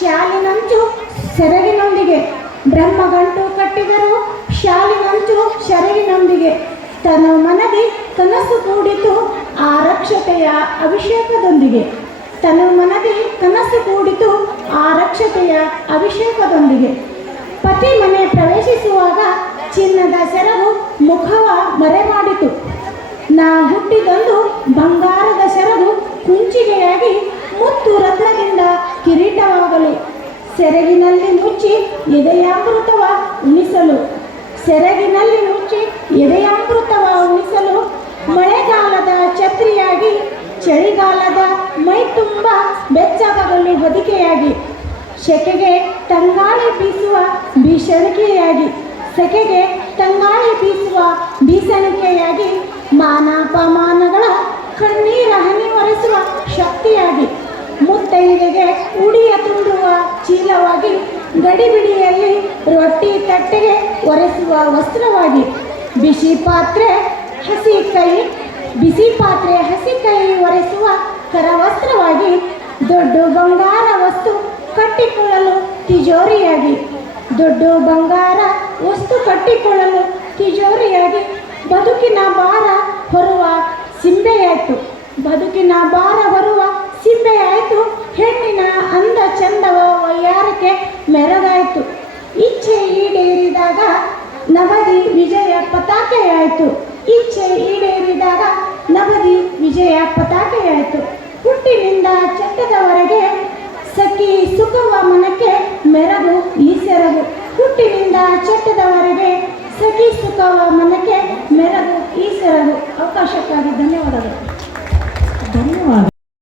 ಶಾಲಿನಂಚು ಸೆರಗಿನೊಂದಿಗೆ. ಬ್ರಹ್ಮಗಂಟು ಕಟ್ಟಿದರು, ಶಾಲಿನಂಚು ಸೆರಗಿನೊಂದಿಗೆ. ತನ್ನ ಮನದಿ ಕನಸು ಕೂಡಿತು ಆರಕ್ಷತೆಯ ಅಭಿಷೇಕದೊಂದಿಗೆ. ತನ್ನ ಮನದಿ ಕನಸು ಕೂಡಿತು ಆರಕ್ಷತೆಯ ಅಭಿಷೇಕದೊಂದಿಗೆ. ಪತಿ ಮನೆ ಪ್ರವೇಶಿಸುವಾಗ ಚಿನ್ನದ ಸೆರಗು ಮುಖವ ಮರೆ ಮಾಡಿತು ನಾ ಹುಟ್ಟಿದಂದು ಬಂಗಾರದ ಸೆರಗು ಕುಂಚಿಗೆಯಾಗಿ ಮುತ್ತು ರತ್ನದಿಂದ ಕಿರೀಟವಾಗಲು ಸೆರಗಿನಲ್ಲಿ ಮುಚ್ಚಿ ಎದೆಯಾಮೃತವ ಉಣಿಸಲು ಸೆರಗಿನಲ್ಲಿ ಮುಚ್ಚಿ ಎದೆಯಾಮೃತವ ಉಣಿಸಲು ಮಳೆಗಾಲದ ಛತ್ರಿಯಾಗಿ, ಚಳಿಗಾಲದ ಮೈ ತುಂಬ ಬೆಚ್ಚಗಲು ಹೊದಿಕೆಯಾಗಿ. ಶೆಕೆಗೆ ತಂಗಾಳಿ ಬೀಸುವ ಬೀಸಣಿಕೆಯಾಗಿ. ಸೆಕೆಗೆ ತಂಗಾಳಿ ಬೀಸುವ ಬೀಸಣಿಕೆಯಾಗಿ ಮಾನಾಪಮಾನಗಳ ಕಣ್ಣೀರ ಹನಿ ಒರೆಸುವ ಶಕ್ತಿಯಾಗಿ. ಮುತ್ತೈದೆಗೆ ಉಡಿಯ ತುಂಬುವ ಚೀಲವಾಗಿ ಗಡಿಬಿಡಿಯಲ್ಲಿ ರೊಟ್ಟಿ ತಟ್ಟೆಗೆ ಒರೆಸುವ ವಸ್ತ್ರವಾಗಿ ಬಿಸಿ ಪಾತ್ರೆ ಹಸಿ ಕೈ, ಬಿಸಿ ಪಾತ್ರೆ ಹಸಿ ಕೈ ಒರೆಸುವ ಕರವಸ್ತ್ರವಾಗಿ ದೊಡ್ಡ ಬಂಗಾರ ವಸ್ತು ಕಟ್ಟಿಕೊಳ್ಳಲು ತಿಜೋರಿಯಾಗಿ, ದೊಡ್ಡ ಬಂಗಾರ ವಸ್ತು ಕಟ್ಟಿಕೊಳ್ಳಲು ತಿಜೋರಿಯಾಗಿ ಬದುಕಿನ ಭಾರ ಹೊರುವ ಸಿಂಬೆಯಾಯಿತು. ಬದುಕಿನ ಭಾರ ಹೊರುವ ಸಿಂಬೆಯಾಯಿತು. ಮೆರಗಾಯಿತು ಇಚ್ಛೆ ಈಡೇರಿದಾಗ ನವದಿ ವಿಜಯ ಪತಾಕೆಯಾಯಿತು. ಇಚ್ಛೆ ಈಡೇರಿದಾಗ ನವದಿ ವಿಜಯ ಪತಾಕೆಯಾಯಿತು. ಹುಟ್ಟಿನಿಂದ ಚಟ್ಟದವರೆಗೆ ಸಖಿ ಸುಖವ ಮನಕ್ಕೆ ಮೆರಗು ಈ ಸೆರಗು ಹುಟ್ಟಿನಿಂದ ಚಟ್ಟದವರೆಗೆ ಸಖಿ ಸುಖವ ಮನಕ್ಕೆ ಮೆರಗು ಈ ಸೆರಗು ಅವಕಾಶಕ್ಕಾಗಿ ಧನ್ಯವಾದಗಳು.